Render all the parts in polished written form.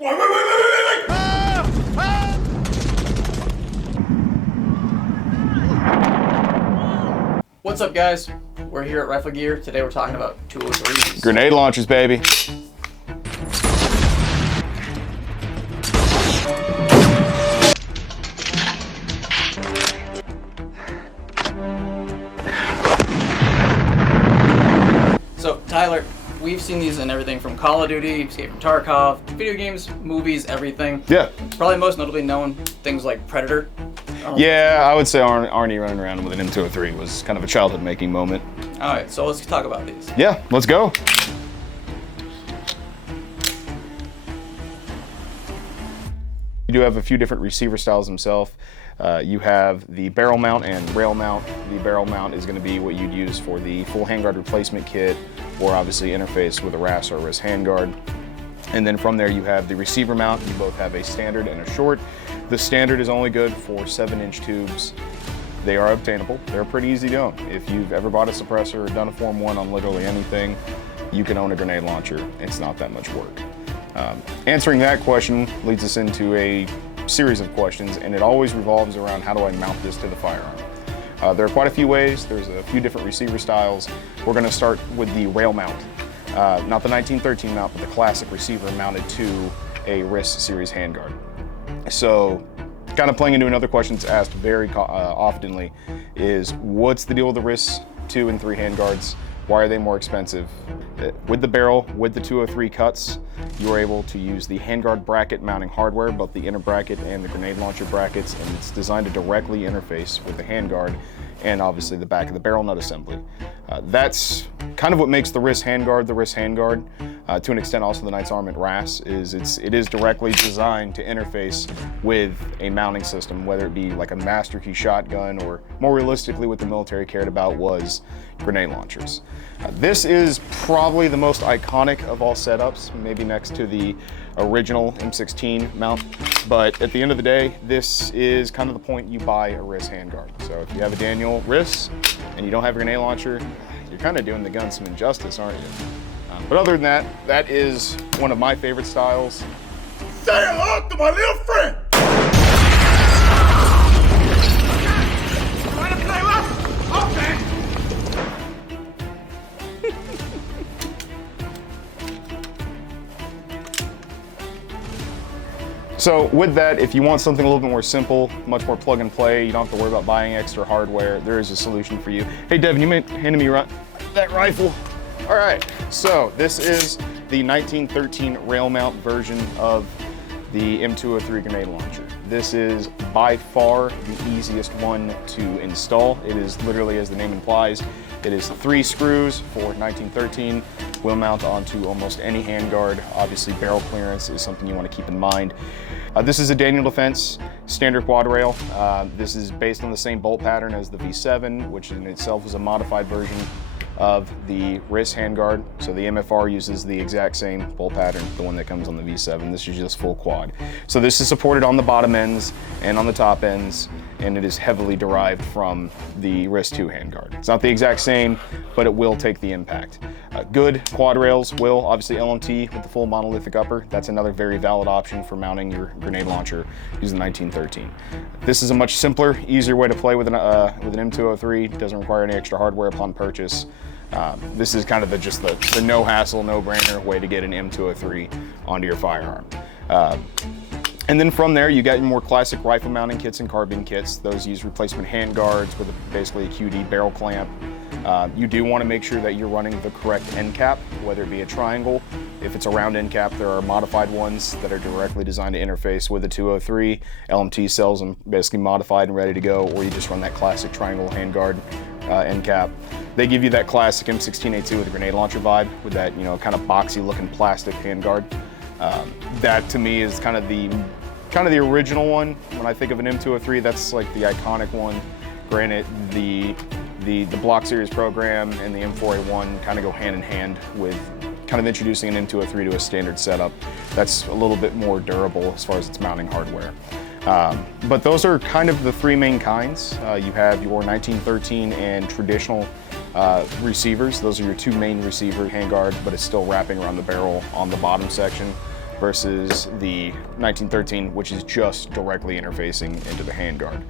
Wait. What's up, guys? We're here at Rifle Gear. Today we're talking about 203s. Grenade launchers, baby. So, Tyler, we've seen these in everything from Call of Duty, Escape from Tarkov, video games, movies, everything. Yeah. Probably most notably known things like Predator. Yeah, I would say Arnie running around with an M203 was kind of a childhood making moment. All right, so let's talk about these. Yeah, let's go. You do have a few different receiver styles themselves. You have the barrel mount and rail mount. The barrel mount is going to be what you'd use for the full handguard replacement kit, or obviously interface with a RAS or a wrist handguard. And then from there you have the receiver mount. You both have a standard and a short. The standard is only good for 7-inch tubes. They are obtainable. They're pretty easy to own. If you've ever bought a suppressor or done a Form 1 on literally anything, you can own a grenade launcher. It's not that much work. Answering that question leads us into a series of questions, and it always revolves around how do I mount this to the firearm. There are quite a few ways. There's a few different receiver styles. We're going to start with the rail mount. Not the 1913 mount, but the classic receiver mounted to a wrist series handguard. So kind of playing into another question that's asked very oftenly is, what's the deal with the wrist 2 and 3 handguards? Why are they more expensive? With the barrel, with the 203 cuts, you're able to use the handguard bracket mounting hardware, both the inner bracket and the grenade launcher brackets, and it's designed to directly interface with the handguard and obviously the back of the barrel nut assembly. That's kind of what makes the wrist handguard the wrist handguard. To an extent also the Knight's Armament RAS is it is directly designed to interface with a mounting system, whether it be like a Master Key shotgun, or more realistically what the military cared about was grenade launchers. This is probably the most iconic of all setups, maybe next to the original M16 mount, but at the end of the day, this is kind of the point you buy a wrist handguard. So if you have a Daniel wrist and you don't have a grenade launcher, you're kind of doing the gun some injustice, aren't you? But other than that, that is one of my favorite styles. Say hello to my little friend. Trying to play rough? Okay. So with that, if you want something a little bit more simple, much more plug and play, you don't have to worry about buying extra hardware, there is a solution for you. Hey Devin, you handed me that rifle. All right, so this is the 1913 rail mount version of the M203 grenade launcher. This is by far the easiest one to install. It is literally, as the name implies, it is 3 screws for 1913. Will mount onto almost any handguard. Obviously, barrel clearance is something you want to keep in mind. This is a Daniel Defense standard quad rail. This is based on the same bolt pattern as the V7, which in itself is a modified version of the wrist handguard. So the MFR uses the exact same bolt pattern, the one that comes on the V7. This is just full quad. So this is supported on the bottom ends and on the top ends, and it is heavily derived from the wrist 2 handguard. It's not the exact same, but it will take the impact. Good quad rails will, obviously LMT with the full monolithic upper. That's another very valid option for mounting your grenade launcher using 1913. This is a much simpler, easier way to play with an M203. It doesn't require any extra hardware upon purchase. This is kind of just the no hassle, no brainer way to get an M203 onto your firearm. And then from there, you got your more classic rifle mounting kits and carbine kits. Those use replacement handguards with basically a QD barrel clamp. You do want to make sure that you're running the correct end cap, whether it be a triangle. If it's a round end cap, there are modified ones that are directly designed to interface with the 203. LMT sells them basically modified and ready to go, or you just run that classic triangle handguard end cap. They give you that classic M16A2 with a grenade launcher vibe, with that, you know, kind of boxy looking plastic handguard. That to me is kind of the original one. When I think of an M203, that's like the iconic one. Granted, the Block Series program and the M4A1 kind of go hand in hand with kind of introducing an M203 to a standard setup that's a little bit more durable as far as its mounting hardware. But those are kind of the 3 main kinds. You have your 1913 and traditional receivers. Those are your 2 main receiver handguard, but it's still wrapping around the barrel on the bottom section. versus the 1913, which is just directly interfacing into the handguard.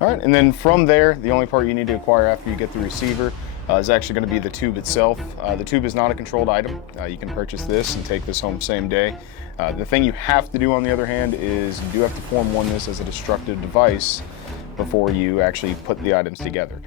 All right, and then from there, the only part you need to acquire after you get the receiver is actually going to be the tube itself. The tube is not a controlled item. You can purchase this and take this home same day. The thing you have to do, on the other hand, is you do have to form one this as a destructive device before you actually put the items together.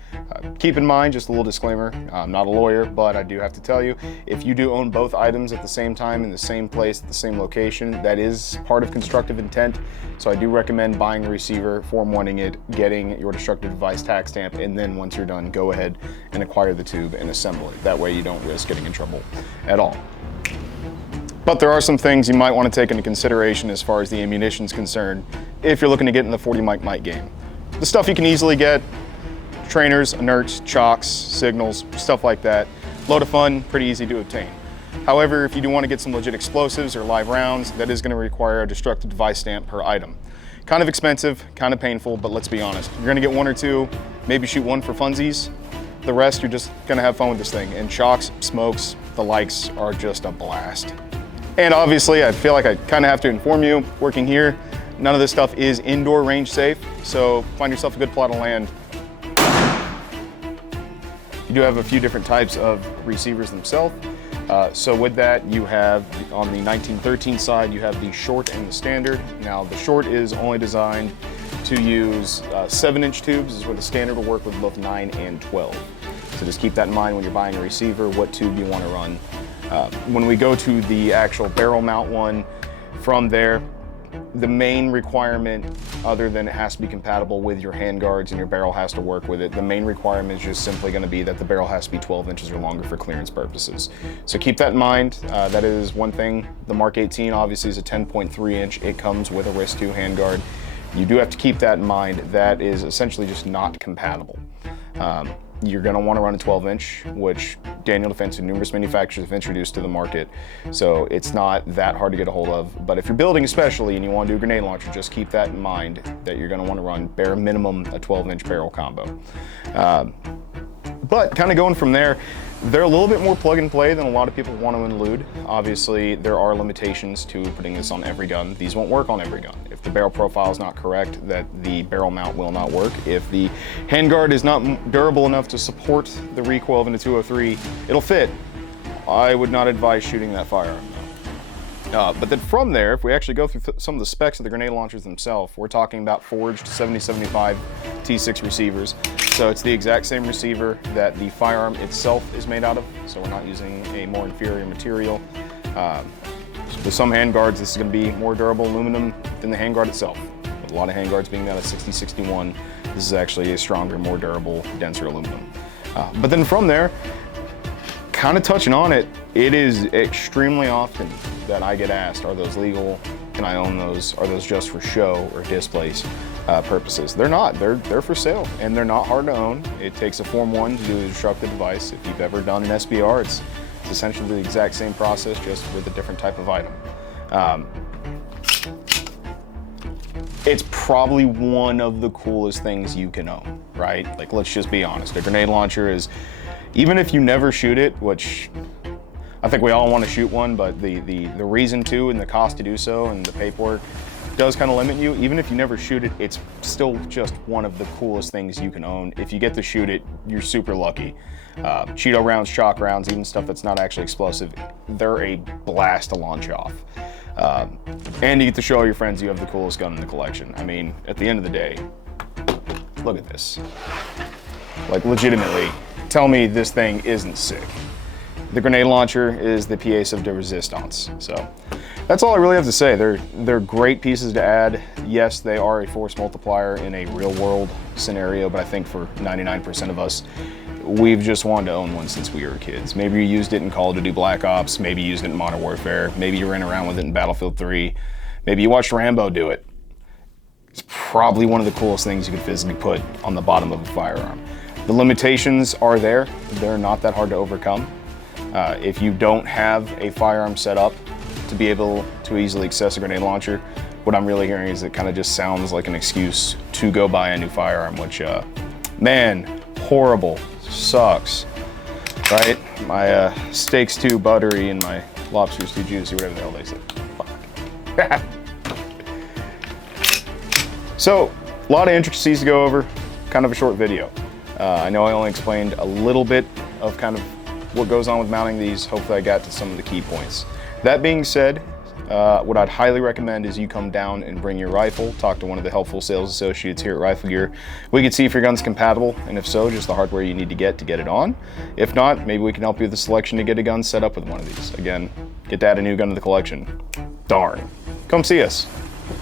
Keep in mind, just a little disclaimer, I'm not a lawyer, but I do have to tell you, if you do own both items at the same time in the same place, at the same location, that is part of constructive intent. So I do recommend buying the receiver, form wanting it, getting your destructive device tax stamp, and then once you're done, go ahead and acquire the tube and assemble it. That way you don't risk getting in trouble at all. But there are some things you might want to take into consideration as far as the ammunition is concerned if you're looking to get in the 40 mic game. The stuff you can easily get: trainers, inerts, chocks, signals, stuff like that. Load of fun, pretty easy to obtain. However, if you do want to get some legit explosives or live rounds, that is going to require a destructive device stamp per item. Kind of expensive, kind of painful, but let's be honest. You're going to get one or two, maybe shoot one for funsies. The rest, you're just going to have fun with this thing. And chocks, smokes, the likes are just a blast. And obviously, I feel like I kind of have to inform you, working here, none of this stuff is indoor range safe, so find yourself a good plot of land. You do have a few different types of receivers themselves. So with that, you have, on the 1913 side, you have the short and the standard. Now, the short is only designed to use 7-inch tubes, is where the standard will work with both 9 and 12. So just keep that in mind when you're buying a receiver, what tube you want to run. When we go to the actual barrel mount one, from there, the main requirement, other than it has to be compatible with your handguards and your barrel has to work with it, the main requirement is just simply going to be that the barrel has to be 12 inches or longer for clearance purposes. So keep that in mind. That is one thing. The Mark 18 obviously is a 10.3 inch. It comes with a wrist 2 handguard. You do have to keep that in mind. That is essentially just not compatible. You're going to want to run a 12 inch, which Daniel Defense and numerous manufacturers have introduced to the market. So it's not that hard to get a hold of. But if you're building especially and you want to do a grenade launcher, just keep that in mind, that you're going to want to run bare minimum a 12 inch barrel combo. But kind of going from there, they're a little bit more plug and play than a lot of people want to elude. Obviously, there are limitations to putting this on every gun. These won't work on every gun. If the barrel profile is not correct, that the barrel mount will not work. If the handguard is not durable enough to support the recoil of a 203, it'll fit. I would not advise shooting that firearm. But then from there, if we actually go through some of the specs of the grenade launchers themselves, we're talking about forged 7075 T6 receivers. So it's the exact same receiver that the firearm itself is made out of. So we're not using a more inferior material. With some handguards, this is going to be more durable aluminum than the handguard itself. With a lot of handguards being out of 6061, this is actually a stronger, more durable, denser aluminum. But then from there, kind of touching on it, it is extremely often that I get asked, are those legal? Can I own those? Are those just for show or displays purposes? They're not. They're for sale, and they're not hard to own. It takes a Form 1 to do a destructive device. If you've ever done an SBR, it's essentially the exact same process, just with a different type of item. It's probably one of the coolest things you can own, right? Like, let's just be honest. A grenade launcher is, even if you never shoot it, which I think we all want to shoot one, but the reason to and the cost to do so and the paperwork does kind of limit you. Even if you never shoot it, it's still just one of the coolest things you can own. If you get to shoot it, you're super lucky. Cheeto rounds, chalk rounds, even stuff that's not actually explosive, they're a blast to launch off. And you get to show your friends you have the coolest gun in the collection. I mean, at the end of the day, look at this. Like, legitimately, tell me this thing isn't sick. The grenade launcher is the pièce de résistance. So that's all I really have to say. They're great pieces to add. Yes, they are a force multiplier in a real world scenario, but I think for 99% of us, we've just wanted to own one since we were kids. Maybe you used it in Call of Duty Black Ops, maybe you used it in Modern Warfare, maybe you ran around with it in Battlefield 3, maybe you watched Rambo do it. It's probably one of the coolest things you could physically put on the bottom of a firearm. The limitations are there. They're not that hard to overcome. If you don't have a firearm set up to be able to easily access a grenade launcher, what I'm really hearing is it kind of just sounds like an excuse to go buy a new firearm, which, man, horrible, sucks, right? My steak's too buttery and my lobster's too juicy, whatever the hell they say. So, a lot of intricacies to go over, kind of a short video. I know I only explained a little bit of kind of what goes on with mounting these. Hopefully I got to some of the key points. That being said, what I'd highly recommend is you come down and bring your rifle, talk to one of the helpful sales associates here at Rifle Gear. We can see if your gun's compatible, and if so, just the hardware you need to get it on. If not, maybe we can help you with the selection to get a gun set up with one of these. Again, get to add a new gun to the collection. Darn. Come see us.